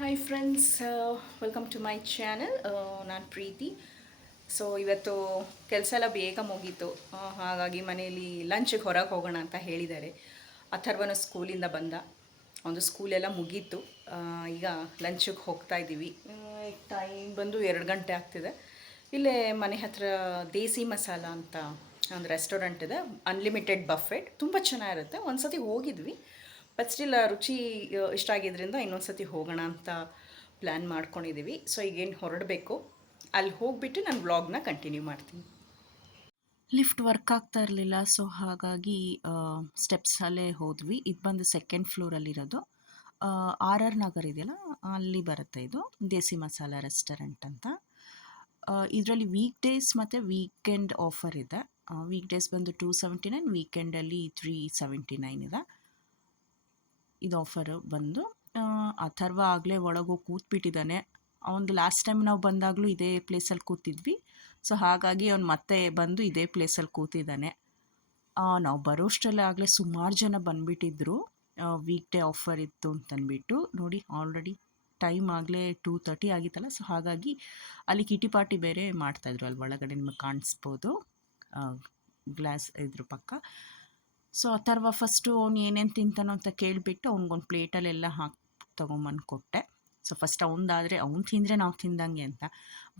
Hi friends, welcome to my channel. ನಾನು Preethi. So ಇವತ್ತು ಕೆಲಸ ಎಲ್ಲ ಬೇಗ ಮುಗೀತು. ಹಾಗಾಗಿ ಮನೆಯಲ್ಲಿ ಲಂಚಿಗೆ ಹೊರಗೆ ಹೋಗೋಣ ಅಂತ ಹೇಳಿದ್ದಾರೆ. ಅಥರ್ವನ ಸ್ಕೂಲಿಂದ ಬಂದ, ಒಂದು ಸ್ಕೂಲೆಲ್ಲ ಮುಗೀತು. ಈಗ ಲಂಚಿಗೆ ಹೋಗ್ತಾ ಇದ್ದೀವಿ. ಟೈಮ್ ಬಂದು 2 ಗಂಟೆ ಆಗ್ತಿದೆ. ಇಲ್ಲೇ ಮನೆ ಹತ್ರ ದೇಸಿ ಮಸಾಲ ಅಂತ ಒಂದು ರೆಸ್ಟೋರೆಂಟ್ ಇದೆ. ಅನ್ಲಿಮಿಟೆಡ್ ಬಫೆಟ್, ತುಂಬ ಚೆನ್ನಾಗಿರುತ್ತೆ. ಒಂದು ಸತಿ ಹೋಗಿದ್ವಿ, ಬಟ್ ಸ್ಟಿಲ್ ರುಚಿ ಇಷ್ಟ ಆಗಿದ್ದರಿಂದ ಇನ್ನೊಂದು ಸತಿ ಹೋಗೋಣ ಅಂತ ಪ್ಲ್ಯಾನ್ ಮಾಡ್ಕೊಂಡಿದ್ದೀವಿ. ಸೊ ಈಗೇನು ಹೊರಡಬೇಕು, ಅಲ್ಲಿ ಹೋಗಿಬಿಟ್ಟು ನಾನು ವ್ಲಾಗ್ನ ಕಂಟಿನ್ಯೂ ಮಾಡ್ತೀನಿ. ಲಿಫ್ಟ್ ವರ್ಕ್ ಆಗ್ತಾ ಇರಲಿಲ್ಲ, ಸೊ ಹಾಗಾಗಿ ಸ್ಟೆಪ್ಸಲ್ಲೇ ಹೋದ್ವಿ. ಇದು ಬಂದು ಸೆಕೆಂಡ್ ಫ್ಲೋರಲ್ಲಿರೋದು. ಆರ್ ಆರ್ ನಗರ್ ಇದೆಯಲ್ಲ, ಅಲ್ಲಿ ಬರುತ್ತೆ ಇದು ದೇಸಿ ಮಸಾಲ ರೆಸ್ಟೋರೆಂಟ್ ಅಂತ. ಇದರಲ್ಲಿ ವೀಕ್ ಡೇಸ್ ಮತ್ತು ವೀಕೆಂಡ್ ಆಫರ್ ಇದೆ. ವೀಕ್ ಡೇಸ್ ಬಂದು 279, ವೀಕೆಂಡಲ್ಲಿ 379 ಇದೆ. ಇದು ಆಫರು ಬಂದು. ಅಥರ್ವ ಆಗಲೇ ಒಳಗೋಗಿ ಕೂತ್ಬಿಟ್ಟಿದ್ದಾನೆ. ಅವನು ಲಾಸ್ಟ್ ಟೈಮ್ ನಾವು ಬಂದಾಗಲೂ ಇದೇ ಪ್ಲೇಸಲ್ಲಿ ಕೂತಿದ್ವಿ. ಸೊ ಹಾಗಾಗಿ ಅವ್ನು ಮತ್ತೆ ಬಂದು ಇದೇ ಪ್ಲೇಸಲ್ಲಿ ಕೂತಿದ್ದಾನೆ. ನಾವು ಬರೋಷ್ಟರಲ್ಲೇ ಆಗಲೇ ಸುಮಾರು ಜನ ಬಂದುಬಿಟ್ಟಿದ್ರು. ವೀಕ್ ಡೇ ಆಫರ್ ಇತ್ತು ಅಂತಂದ್ಬಿಟ್ಟು. ನೋಡಿ, ಆಲ್ರೆಡಿ ಟೈಮ್ ಆಗಲೇ 2:30 ಆಗಿತ್ತಲ್ಲ. ಸೊ ಹಾಗಾಗಿ ಅಲ್ಲಿ ಕಿಟಿ ಪಾರ್ಟಿ ಬೇರೆ ಮಾಡ್ತಾಯಿದ್ರು. ಅಲ್ಲಿ ಒಳಗಡೆ ನಿಮಗೆ ಕಾಣಿಸ್ಬೋದು, ಗ್ಲಾಸ್ ಇದ್ರ ಪಕ್ಕ. ಸೊ ಅಥರ್ವ ಫಸ್ಟು ಅವ್ನು ಏನೇನು ತಿಂತಾನೋ ಅಂತ ಕೇಳಿಬಿಟ್ಟು ಅವ್ನಿಗೊಂದು ಪ್ಲೇಟಲ್ಲೆಲ್ಲ ಹಾಕಿ ತೊಗೊಂಬಂದು ಕೊಟ್ಟೆ. ಸೊ ಫಸ್ಟ್ ಅವ್ನದಾದರೆ ಅವ್ನು ತಿಂದರೆ ನಾವು ತಿಂದಂಗೆ ಅಂತ.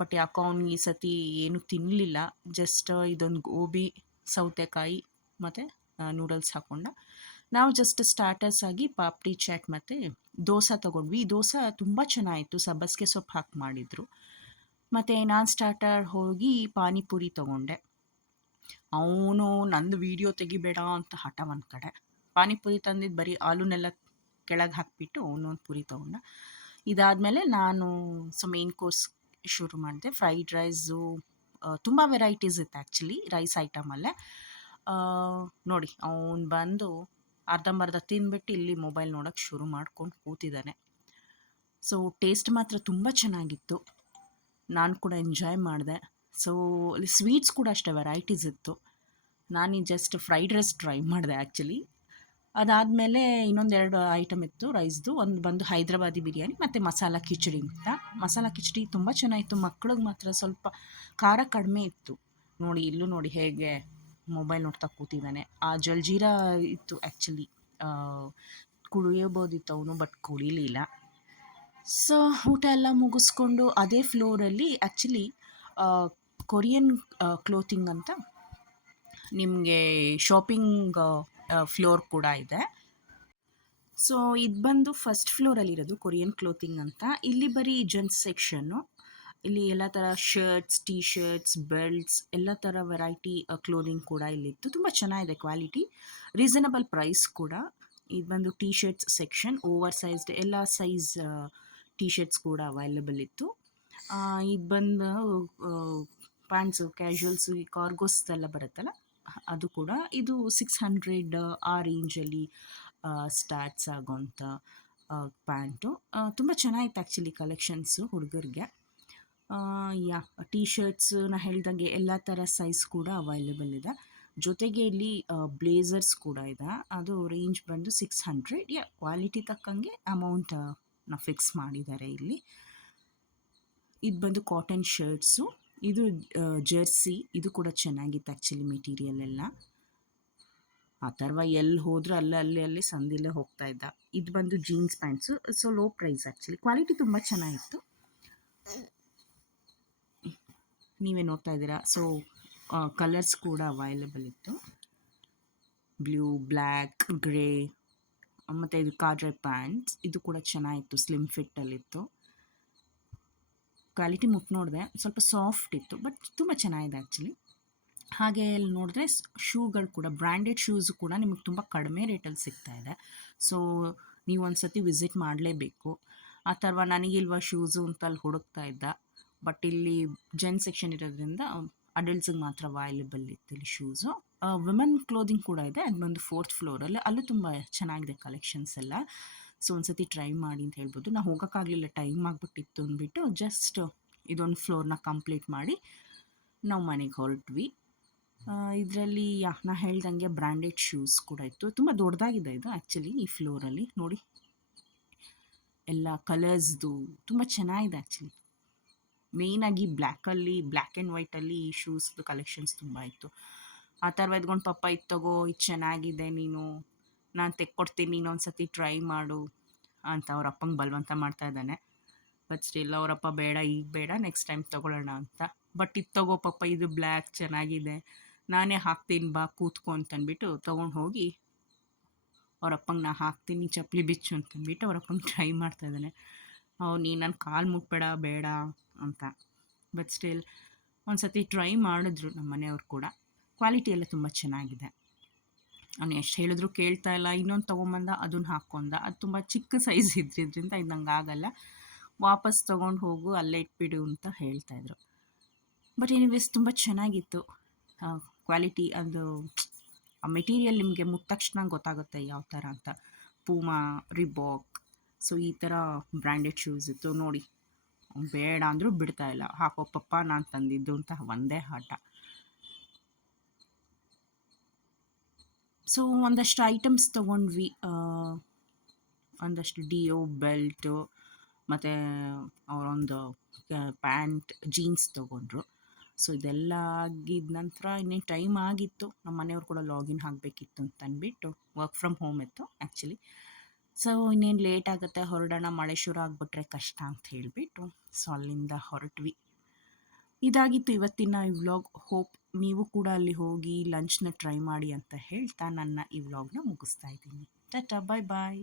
ಬಟ್ ಯಾಕೋ ಅವ್ನಿಗೆ ಈ ಸತಿ ಏನೂ ತಿನ್ನಲಿಲ್ಲ. ಜಸ್ಟ್ ಇದೊಂದು ಗೋಬಿ, ಸೌತೆಕಾಯಿ ಮತ್ತು ನೂಡಲ್ಸ್ ಹಾಕ್ಕೊಂಡ. ನಾವು ಜಸ್ಟ್ ಸ್ಟಾರ್ಟರ್ಸ್ ಆಗಿ ಪಾಪ್ಡಿ ಚಾಟ್ ಮತ್ತು ದೋಸೆ ತೊಗೊಂಡ್ವಿ. ಈ ದೋಸೆ ತುಂಬ ಚೆನ್ನಾಗಿತ್ತು, ಸಬ್ಬಸಿಗೆ ಸೊಪ್ಪು ಹಾಕಿ ಮಾಡಿದರು. ಮತ್ತು ನಾನು ಸ್ಟಾರ್ಟರ್ ಹೋಗಿ ಪಾನಿಪುರಿ ತೊಗೊಂಡೆ. ಅವನು ನಂದು ವೀಡಿಯೋ ತೆಗಿಬೇಡ ಅಂತ ಹಠ ಒಂದು ಕಡೆ. ಪಾನಿಪುರಿ ತಂದಿದ್ದು ಬರೀ ಆಲೂನೆಲ್ಲ ಕೆಳಗೆ ಹಾಕಿಬಿಟ್ಟು ಅವನೊಂದು ಪುರಿ ತೊಗೊಂಡ. ಇದಾದಮೇಲೆ ನಾನು ಮೇನ್ ಕೋರ್ಸ್ ಶುರು ಮಾಡಿದೆ. ಫ್ರೈಡ್ ರೈಸು, ತುಂಬ ವೆರೈಟೀಸ್ ಇತ್ತು ಆ್ಯಕ್ಚುಲಿ ರೈಸ್ ಐಟಮಲ್ಲೇ. ನೋಡಿ, ಅವನು ಬಂದು ಅರ್ಧಂಬರ್ಧ ತಿಂದ್ಬಿಟ್ಟು ಇಲ್ಲಿ ಮೊಬೈಲ್ ನೋಡೋಕ್ಕೆ ಶುರು ಮಾಡ್ಕೊಂಡು ಕೂತಿದ್ದಾನೆ. ಸೊ ಟೇಸ್ಟ್ ಮಾತ್ರ ತುಂಬ ಚೆನ್ನಾಗಿತ್ತು. ನಾನು ಕೂಡ ಎಂಜಾಯ್ ಮಾಡಿದೆ. ಸೊ ಅಲ್ಲಿ ಸ್ವೀಟ್ಸ್ ಕೂಡ ಅಷ್ಟೇ ವೆರೈಟೀಸ್ ಇತ್ತು. ನಾನು ಜಸ್ಟ್ ಫ್ರೈಡ್ ರೈಸ್ ಟ್ರೈ ಮಾಡಿದೆ ಆ್ಯಕ್ಚುಲಿ. ಅದಾದಮೇಲೆ ಇನ್ನೊಂದೆರಡು ಐಟಮ್ ಇತ್ತು ರೈಸ್ದು. ಒಂದು ಬಂದು ಹೈದ್ರಾಬಾದಿ ಬಿರಿಯಾನಿ ಮತ್ತು ಮಸಾಲ ಕಿಚಡಿ ಅಂತ. ಮಸಾಲ ಕಿಚಡಿ ತುಂಬ ಚೆನ್ನಾಗಿತ್ತು. ಮಕ್ಳಿಗೆ ಮಾತ್ರ ಸ್ವಲ್ಪ ಖಾರ ಕಡಿಮೆ ಇತ್ತು. ನೋಡಿ, ಇಲ್ಲೂ ನೋಡಿ ಹೇಗೆ ಮೊಬೈಲ್ ನೋಡ್ತಾ ಕೂತಿದ್ದಾನೆ. ಆ ಜಲ್ಜೀರಾ ಇತ್ತು ಆ್ಯಕ್ಚುಲಿ, ಕುಡಿಯಬೋದಿತ್ತು ಅವನು, ಬಟ್ ಕುಡಿಲಿಲ್ಲ. ಸೊ ಊಟ ಎಲ್ಲ ಮುಗಿಸ್ಕೊಂಡು ಅದೇ ಫ್ಲೋರಲ್ಲಿ ಆ್ಯಕ್ಚುಲಿ ಕೊರಿಯನ್ ಕ್ಲೋತಿಂಗ್ ಅಂತ ನಿಮಗೆ ಶಾಪಿಂಗ್ ಫ್ಲೋರ್ ಕೂಡ ಇದೆ. ಸೊ ಇದು ಬಂದು ಫಸ್ಟ್ ಫ್ಲೋರಲ್ಲಿರೋದು ಕೊರಿಯನ್ ಕ್ಲೋತಿಂಗ್ ಅಂತ. ಇಲ್ಲಿ ಬರೀ ಜೆಂಟ್ಸ್ ಸೆಕ್ಷನ್ನು. ಇಲ್ಲಿ ಎಲ್ಲ ಥರ ಶರ್ಟ್ಸ್, ಟೀ ಶರ್ಟ್ಸ್, ಬೆಲ್ಟ್ಸ್, ಎಲ್ಲ ಥರ ವೆರೈಟಿ ಕ್ಲೋದಿಂಗ್ ಕೂಡ ಇಲ್ಲಿತ್ತು. ತುಂಬ ಚೆನ್ನಾಗಿದೆ, ಕ್ವಾಲಿಟಿ, ರೀಸನಬಲ್ ಪ್ರೈಸ್ ಕೂಡ. ಇದು ಬಂದು T shirts section. Over sized ಎಲ್ಲ ಸೈಜ್ ಟೀ ಶರ್ಟ್ಸ್ ಕೂಡ ಅವೈಲೇಬಲ್ ಇತ್ತು. ಇದು ಬಂದು ಪ್ಯಾಂಟ್ಸು, ಕ್ಯಾಶುವಲ್ಸು, ಈ ಕಾರ್ಗೋಸ್ ಎಲ್ಲ ಬರುತ್ತಲ್ಲ ಅದು ಕೂಡ. ಇದು 600 ಆ ರೇಂಜಲ್ಲಿ ಸ್ಟಾರ್ಟ್ಸ್ ಆಗೋಂಥ ಪ್ಯಾಂಟು. ತುಂಬ ಚೆನ್ನಾಗಿತ್ತು ಆ್ಯಕ್ಚುಲಿ ಕಲೆಕ್ಷನ್ಸು ಹುಡುಗರಿಗೆ. ಟೀ ಶರ್ಟ್ಸ್ ನಾ ಹೇಳ್ದಂಗೆ ಎಲ್ಲ ಥರ ಸೈಜ್ ಕೂಡ ಅವೈಲೇಬಲ್ ಇದೆ. ಜೊತೆಗೆ ಇಲ್ಲಿ ಬ್ಲೇಸರ್ಸ್ ಕೂಡ ಇದೆ. ಅದು ರೇಂಜ್ ಬಂದು 600. ಕ್ವಾಲಿಟಿ ತಕ್ಕಂಗೆ ಅಮೌಂಟನ್ನ ಫಿಕ್ಸ್ ಮಾಡಿದ್ದಾರೆ ಇಲ್ಲಿ. ಇದು ಬಂದು ಕಾಟನ್ ಶರ್ಟ್ಸು. ಇದು ಜರ್ಸಿ. ಇದು ಕೂಡ ಚೆನ್ನಾಗಿತ್ತು ಆ್ಯಕ್ಚುಲಿ ಮೆಟೀರಿಯಲ್ ಎಲ್ಲ. ಅಥರ್ವ ಎಲ್ಲಿ ಹೋದರೂ ಅಲ್ಲಿ ಸಂದಿಲ್ಲೇ ಹೋಗ್ತಾ ಇದ್ದ. ಇದು ಬಂದು jeans pants. So low price actually, quality ತುಂಬ ಚೆನ್ನಾಗಿತ್ತು. ನೀವೇ ನೋಡ್ತಾ ಇದ್ದೀರಾ. ಸೊ ಕಲರ್ಸ್ ಕೂಡ ಅವೈಲೇಬಲ್ ಇತ್ತು. ಬ್ಲೂ, ಬ್ಲ್ಯಾಕ್, ಗ್ರೇ, ಮತ್ತು ಇದು ಕಾರ್ಡ್ರೈ ಪ್ಯಾಂಟ್ಸ್. ಇದು ಕೂಡ ಚೆನ್ನಾಗಿತ್ತು, ಸ್ಲಿಮ್ ಫಿಟ್ಟಲ್ಲಿತ್ತು. ಕ್ವಾಲಿಟಿ ಮುಟ್ಟು ನೋಡಿದೆ, ಸ್ವಲ್ಪ ಸಾಫ್ಟ್ ಇತ್ತು, ಬಟ್ ತುಂಬ ಚೆನ್ನಾಗಿದೆ ಆ್ಯಕ್ಚುಲಿ. ಹಾಗೆ ಇಲ್ಲಿ ನೋಡಿದ್ರೆ ಶೂಗಳು ಕೂಡ, ಬ್ರ್ಯಾಂಡೆಡ್ ಶೂಸು ಕೂಡ ನಿಮಗೆ ತುಂಬ ಕಡಿಮೆ ರೇಟಲ್ಲಿ ಸಿಗ್ತಾಯಿದೆ. ಸೊ ನೀವು ಒಂದು ಸತಿ ವಿಸಿಟ್ ಮಾಡಲೇಬೇಕು. ಅಥವಾ ನನಗಿಲ್ವ ಶೂಸು ಅಂತ ಅಲ್ಲಿ ಹುಡುಕ್ತಾ ಇದ್ದ. ಬಟ್ ಇಲ್ಲಿ ಜೆಂಟ್ಸ್ ಸೆಕ್ಷನ್ ಇರೋದ್ರಿಂದ ಅಡಲ್ಟ್ಸಿಗೆ ಮಾತ್ರ ಅವೈಲೇಬಲ್ ಇತ್ತು ಇಲ್ಲಿ ಶೂಸು. ವಿಮೆನ್ ಕ್ಲೋದಿಂಗ್ ಕೂಡ ಇದೆ. ಅದು ಬಂದು 4th ಫ್ಲೋರಲ್ಲಿ. ಅಲ್ಲೂ ತುಂಬ ಚೆನ್ನಾಗಿದೆ ಕಲೆಕ್ಷನ್ಸ್ ಎಲ್ಲ. ಸೊ ಒಂದು ಸತಿ ಟ್ರೈ ಮಾಡಿ ಅಂತ ಹೇಳ್ಬೋದು. ನಾವು ಹೋಗೋಕ್ಕಾಗಲಿಲ್ಲ, ಟೈಮ್ ಆಗಿಬಿಟ್ಟಿತ್ತು ಅಂದ್ಬಿಟ್ಟು ಜಸ್ಟ್ ಇದೊಂದು ಫ್ಲೋರ್ನ ಕಂಪ್ಲೀಟ್ ಮಾಡಿ ನಾವು ಮನೆಗೆ ಹೊರಟ್ವಿ. ಇದರಲ್ಲಿ ನಾ ಹೇಳ್ದಂಗೆ ಬ್ರ್ಯಾಂಡೆಡ್ ಶೂಸ್ ಕೂಡ ಇತ್ತು. ತುಂಬ ದೊಡ್ಡದಾಗಿದೆ ಇದು ಆ್ಯಕ್ಚುಲಿ ಈ ಫ್ಲೋರಲ್ಲಿ. ನೋಡಿ, ಎಲ್ಲ ಕಲರ್ಸ್ದು ತುಂಬ ಚೆನ್ನಾಗಿದೆ ಆ್ಯಕ್ಚುಲಿ. ಮೇಯ್ನಾಗಿ ಬ್ಲ್ಯಾಕ್ ಆ್ಯಂಡ್ ವೈಟಲ್ಲಿ ಈ ಶೂಸ್ದು ಕಲೆಕ್ಷನ್ಸ್ ತುಂಬ ಇತ್ತು. ಆ ಥರ ಎದ್ಕೊಂಡು ಪಪ್ಪ ಇದು ತಗೋ, ಇದು ಚೆನ್ನಾಗಿದೆ, ನಾನು ತೆಕ್ಕೊಡ್ತೀನಿ, ನೀನು ಒಂದು ಸತಿ ಟ್ರೈ ಮಾಡು ಅಂತ ಅವ್ರ ಅಪ್ಪಂಗೆ ಬಲವಂತ ಮಾಡ್ತಾ ಇದ್ದಾನೆ. ಬಟ್ ಸ್ಟಿಲ್ ಅವರಪ್ಪ ಬೇಡ, ಈಗ ಬೇಡ, ನೆಕ್ಸ್ಟ್ ಟೈಮ್ ತೊಗೊಳ್ಳೋಣ ಅಂತ. ಬಟ್ ಇದು ತಗೋ ಪಪ್ಪ, ಇದು ಬ್ಲ್ಯಾಕ್ ಚೆನ್ನಾಗಿದೆ, ನಾನೇ ಹಾಕ್ತೀನಿ ಬಾ ಕೂತ್ಕೊ ಅಂತಂದ್ಬಿಟ್ಟು ತೊಗೊಂಡು ಹೋಗಿ ಅವರಪ್ಪಂಗೆ ನಾ ಹಾಕ್ತೀನಿ, ಚಪ್ಪಲಿ ಬಿಚ್ಚು ಅಂತಂದ್ಬಿಟ್ಟು ಅವರಪ್ಪಂಗೆ ಟ್ರೈ ಮಾಡ್ತಾ ಇದ್ದಾನೆ. ನೀನು ನನ್ನ ಕಾಲು ಮುಟ್ಬೇಡ, ಬೇಡ ಅಂತ. ಬಟ್ ಸ್ಟಿಲ್ ಒಂದು ಸತಿ ಟ್ರೈ ಮಾಡಿದ್ರು ನಮ್ಮ ಮನೆಯವ್ರು ಕೂಡ. ಕ್ವಾಲಿಟಿ ಎಲ್ಲ ತುಂಬ ಚೆನ್ನಾಗಿದೆ. ಅವ್ನು ಎಷ್ಟು ಹೇಳಿದ್ರು ಕೇಳ್ತಾ ಇಲ್ಲ. ಇನ್ನೊಂದು ತೊಗೊಂಬಂದ, ಅದನ್ನು ಹಾಕ್ಕೊಂಡ. ಅದು ತುಂಬ ಚಿಕ್ಕ ಸೈಜ್ ಇದ್ರಿಂದ ಇದು ನಂಗೆ ಆಗಲ್ಲ, ವಾಪಸ್ ತೊಗೊಂಡು ಹೋಗು, ಅಲ್ಲೇ ಇಟ್ಬಿಡು ಅಂತ ಹೇಳ್ತಾಯಿದ್ರು. ಬಟ್ ಎನಿವೇಸ್ ತುಂಬ ಚೆನ್ನಾಗಿತ್ತು ಕ್ವಾಲಿಟಿ. ಅದು ಆ ಮೆಟೀರಿಯಲ್ ನಿಮಗೆ ಮುಟ್ಟ ತಕ್ಷಣ ಗೊತ್ತಾಗುತ್ತೆ ಯಾವ ಥರ ಅಂತ. ಪೂಮಾ, ರಿಬಾಕ್, ಸೊ ಈ ಥರ ಬ್ರ್ಯಾಂಡೆಡ್ ಶೂಸ್ ಇತ್ತು ನೋಡಿ. ಬೇಡ ಅಂದರೂ ಬಿಡ್ತಾ ಇಲ್ಲ, ಹಾಕೋ ಪಪ್ಪ ನಾನು ತಂದಿದ್ದು ಅಂತ ಒಂದೇ ಆಟ. ಸೊ ಒಂದಷ್ಟು ಐಟಮ್ಸ್ ತೊಗೊಂಡ್ವಿ. ಒಂದಷ್ಟು ಡಿಯೋ, ಬೆಲ್ಟು, ಮತ್ತು ಅವರೊಂದು ಪ್ಯಾಂಟ್, ಜೀನ್ಸ್ ತೊಗೊಂಡ್ರು. ಸೊ ಇದೆಲ್ಲ ಆಗಿದ ನಂತರ ಇನ್ನೇನು ಟೈಮ್ ಆಗಿತ್ತು. ನಮ್ಮ ಮನೆಯವ್ರು ಕೂಡ ಲಾಗಿನ್ ಆಗಬೇಕಿತ್ತು ಅಂತ ಅಂದ್ಬಿಟ್ಟು, ವರ್ಕ್ ಫ್ರಮ್ ಹೋಮ್ ಇತ್ತು ಆ್ಯಕ್ಚುಲಿ. ಸೊ ಇನ್ನೇನು ಲೇಟ್ ಆಗುತ್ತೆ, ಹೊರಡೋಣ, ಮಳೆ ಶುರು ಆಗಿಬಿಟ್ರೆ ಕಷ್ಟ ಅಂತ ಹೇಳಿಬಿಟ್ಟು ಸೊ ಅಲ್ಲಿಂದ ಹೊರಟ್ವಿ. ಇದಾಗಿತ್ತು ಇವತ್ತಿನ ಈ ವ್ಲಾಗ್. ಹೋಪ್ ನೀವು ಕೂಡ ಅಲ್ಲಿ ಹೋಗಿ ಲಂಚ್ನ ಟ್ರೈ ಮಾಡಿ ಅಂತ ಹೇಳ್ತಾ ನನ್ನ ಈ ವ್ಲಾಗ್ನ ಮುಗಿಸ್ತಾ ಇದ್ದೀನಿ. ಟಾಟಾ, ಬಾಯ್ ಬಾಯ್.